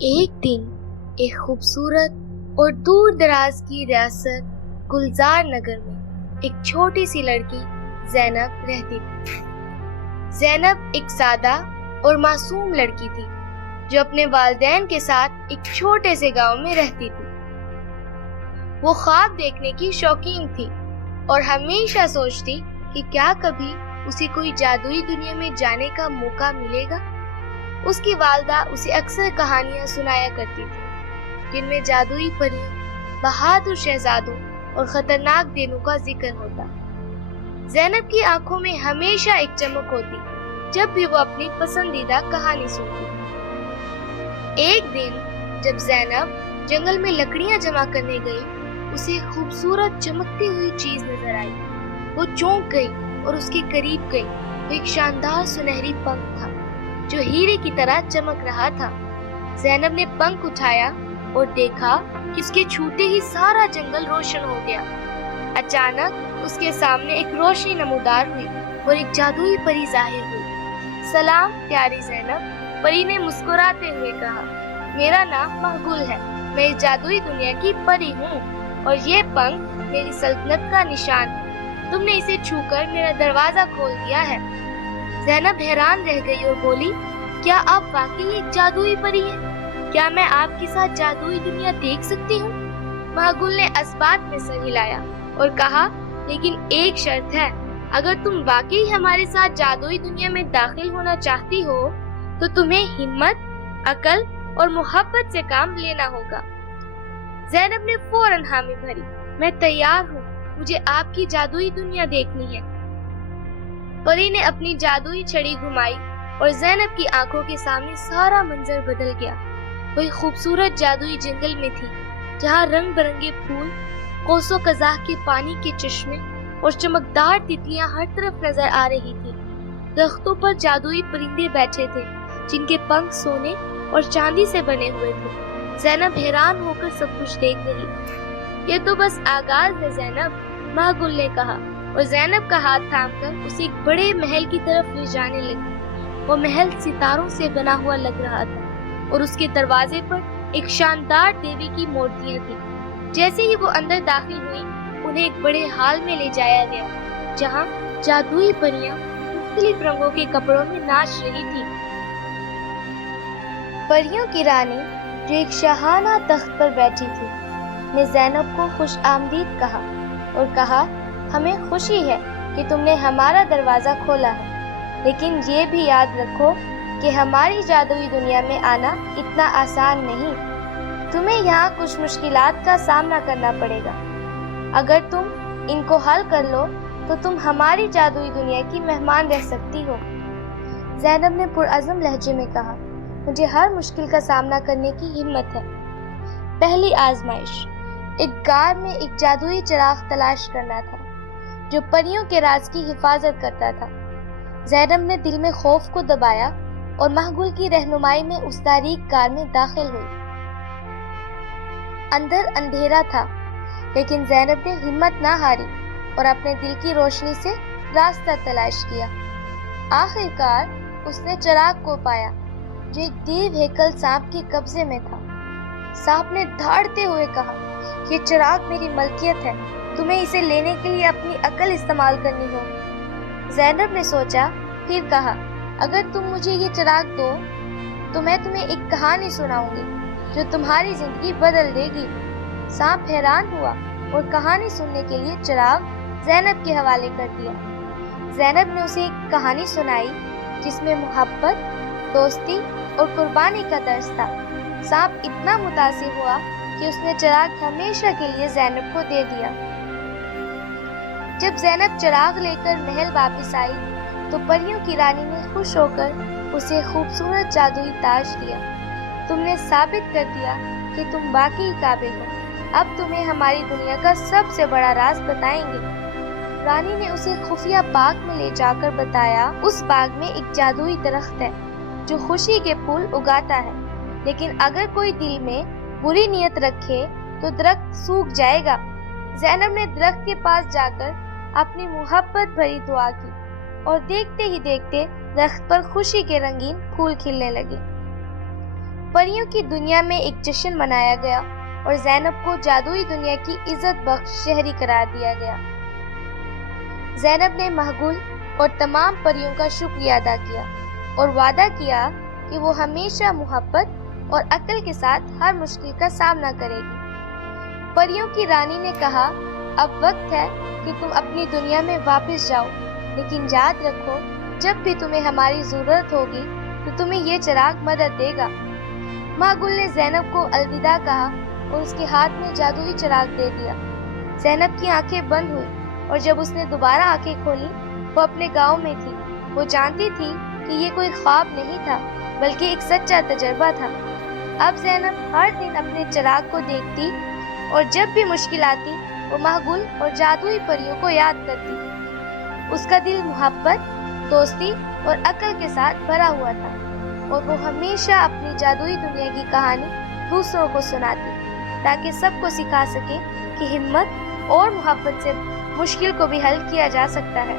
ایک دن ایک خوبصورت اور دور دراز کی ریاست گلزار نگر میں ایک چھوٹی سی لڑکی زینب رہتی تھی۔ زینب ایک سادہ اور معصوم لڑکی تھی جو اپنے والدین کے ساتھ ایک چھوٹے سے گاؤں میں رہتی تھی۔ وہ خواب دیکھنے کی شوقین تھی اور ہمیشہ سوچتی کہ کیا کبھی اسے کوئی جادوئی دنیا میں جانے کا موقع ملے گا۔ اس کی والدہ اسے اکثر کہانیاں سنایا کرتی تھی جن میں جادوئی پریوں، بہادر شہزادوں اور خطرناک دنوں کا ذکر ہوتا۔ زینب کی آنکھوں میں ہمیشہ ایک چمک ہوتی جب بھی وہ اپنی پسندیدہ کہانی سنتی۔ ایک دن جب زینب جنگل میں لکڑیاں جمع کرنے گئی، اسے خوبصورت چمکتی ہوئی چیز نظر آئی۔ وہ چونک گئی اور اس کے قریب گئی۔ وہ ایک شاندار سنہری پنکھ تھا جو ہیرے کی طرح چمک رہا تھا۔ زینب نے پنکھ اٹھایا اور دیکھا کہ اس کے چھوتے ہی سارا جنگل روشن ہو گیا۔ اچانک اس کے سامنے ایک روشنی نمودار ہوئی اور ایک جادوئی پری ظاہر ہوئی۔ سلام پیاری زینب، پری نے مسکراتے ہوئے کہا، میرا نام مہگل ہے، میں اس جادوئی دنیا کی پری ہوں اور یہ پنکھ میری سلطنت کا نشان ہے۔ تم نے اسے چھو کر میرا دروازہ کھول دیا ہے۔ زینب حیران رہ گئی اور بولی، کیا آپ واقعی ایک جادوئی پری ہیں؟ کیا میں آپ کے ساتھ جادوئی دنیا دیکھ سکتی ہوں؟ مہگل نے اسبات میں سر ہلایا اور کہا، لیکن ایک شرط ہے، اگر تم واقعی ہمارے ساتھ جادوئی دنیا میں داخل ہونا چاہتی ہو تو تمہیں ہمت، عقل اور محبت سے کام لینا ہوگا۔ زینب نے فوراً حامی بھری، میں تیار ہوں، مجھے آپ کی جادوئی دنیا دیکھنی ہے۔ پری نے اپنی جادوئی چھڑی گھمائی اور زینب کی آنکھوں کے سامنے سارا منظر بدل گیا۔ وہ ایک خوبصورت جادوئی جنگل میں تھی جہاں رنگ برنگے پھول، قوس و قزح کے پانی کے چشمے اور چمکدار تتلیاں ہر طرف نظر آ رہی تھی۔ درختوں پر جادوئی پرندے بیٹھے تھے جن کے پنکھ سونے اور چاندی سے بنے ہوئے تھے۔ زینب حیران ہو کر سب کچھ دیکھ رہی۔ یہ تو بس آغاز ہے زینب، مہگل نے کہا اور زینب کا ہاتھ تھام کر اسے ایک بڑے محل کی طرف لے جانے لگی۔ وہ محل ستاروں سے بنا ہوا لگ رہا تھا اور اس کے دروازے پر ایک شاندار دیوی کی مورتیاں تھیں۔ جیسے ہی وہ اندر داخل ہوئی، انہیں ایک بڑے ہال میں لے جایا گیا جہاں جادوئی پریاں مختلف رنگوں کے کپڑوں میں ناچ رہی تھی۔ پریوں کی رانی جو ایک شاہانہ تخت پر بیٹھی تھی نے زینب کو خوش آمدید کہا اور کہا، ہمیں خوشی ہے کہ تم نے ہمارا دروازہ کھولا ہے، لیکن یہ بھی یاد رکھو کہ ہماری جادوئی دنیا میں آنا اتنا آسان نہیں۔ تمہیں یہاں کچھ مشکلات کا سامنا کرنا پڑے گا۔ اگر تم ان کو حل کر لو تو تم ہماری جادوئی دنیا کی مہمان رہ سکتی ہو۔ زینب نے پرعزم لہجے میں کہا، مجھے ہر مشکل کا سامنا کرنے کی ہمت ہے۔ پہلی آزمائش، ایک غار میں ایک جادوئی چراغ تلاش کرنا تھا جو پریوں کے راز کی حفاظت کرتا تھا۔ زینب نے دل میں خوف کو دبایا اور مہگل کی رہنمائی میں اس تاریک غار میں داخل ہوئی۔ اندر اندھیرا تھا، لیکن زینب نے ہمت نہ ہاری اور اپنے دل کی روشنی سے راستہ تلاش کیا۔ آخر کار اس نے چراغ کو پایا جو ایک دیو ہیکل سانپ کے قبضے میں تھا۔ سانپ نے دھاڑتے ہوئے کہا، یہ چراغ میری ملکیت ہے، تمہیں اسے لینے کے لیے اپنی عقل استعمال کرنی ہوگی۔ زینب نے سوچا، پھر کہا، اگر تم مجھے یہ چراغ دو تو میں تمہیں ایک کہانی سناؤں گی جو تمہاری زندگی بدل دے گی۔ سانپ حیران ہوا اور کہانی سننے کے لیے چراغ زینب کے حوالے کر دیا۔ زینب نے اسے ایک کہانی سنائی جس میں محبت، دوستی اور قربانی کا درس تھا۔ سانپ اتنا متاثر ہوا کہ اس نے چراغ ہمیشہ کے لیے زینب کو دے دیا۔ جب زینب چراغ لے کر محل واپس آئی تو پریوں کی رانی نے خوش ہو کر اسے خوبصورت جادوئی تاج دیا۔ تم نے ثابت کر دیا کہ تم واقعی قابل ہو، اب تمہیں ہماری دنیا کا سب سے بڑا راز بتائیں گے۔ رانی نے اسے خفیہ باغ میں لے جا کر بتایا، اس باغ میں ایک جادوئی درخت ہے جو خوشی کے پھول اگاتا ہے، لیکن اگر کوئی دل میں بری نیت رکھے تو درخت سوکھ جائے گا۔ زینب نے درخت کے پاس جا کر اپنی محبت بھری دعا کی اور دیکھتے ہی دیکھتے درخت پر خوشی کے رنگین پھول کھلنے لگے۔ پریوں کی دنیا میں ایک جشن منایا گیا اور زینب کو جادوئی دنیا کی عزت بخش شہری قرار دیا گیا۔ زینب نے مہگل اور تمام پریوں کا شکریہ ادا کیا اور وعدہ کیا کہ وہ ہمیشہ محبت اور عقل کے ساتھ ہر مشکل کا سامنا کرے گی۔ پریوں کی رانی نے کہا، اب وقت ہے کہ تم اپنی دنیا میں واپس جاؤ، لیکن یاد رکھو جب بھی تمہیں ہماری ضرورت ہوگی تو تمہیں یہ چراغ مدد دے گا۔ مہگل نے زینب کو الوداع کہا اور اس کے ہاتھ میں جادوئی چراغ دے دیا۔ زینب کی آنکھیں بند ہوئی اور جب اس نے دوبارہ آنکھیں کھولی وہ اپنے گاؤں میں تھی۔ وہ جانتی تھی کہ یہ کوئی خواب نہیں تھا بلکہ ایک سچا تجربہ تھا۔ اب زینب ہر دن اپنے چراغ کو دیکھتی اور جب بھی مشکل آتی وہ مہگل اور جادوئی پریوں کو یاد کرتی۔ اس کا دل محبت، دوستی اور عقل کے ساتھ بھرا ہوا تھا اور وہ ہمیشہ اپنی جادوئی دنیا کی کہانی دوسروں کو سناتی تاکہ سب کو سکھا سکے کہ ہمت اور محبت سے مشکل کو بھی حل کیا جا سکتا ہے۔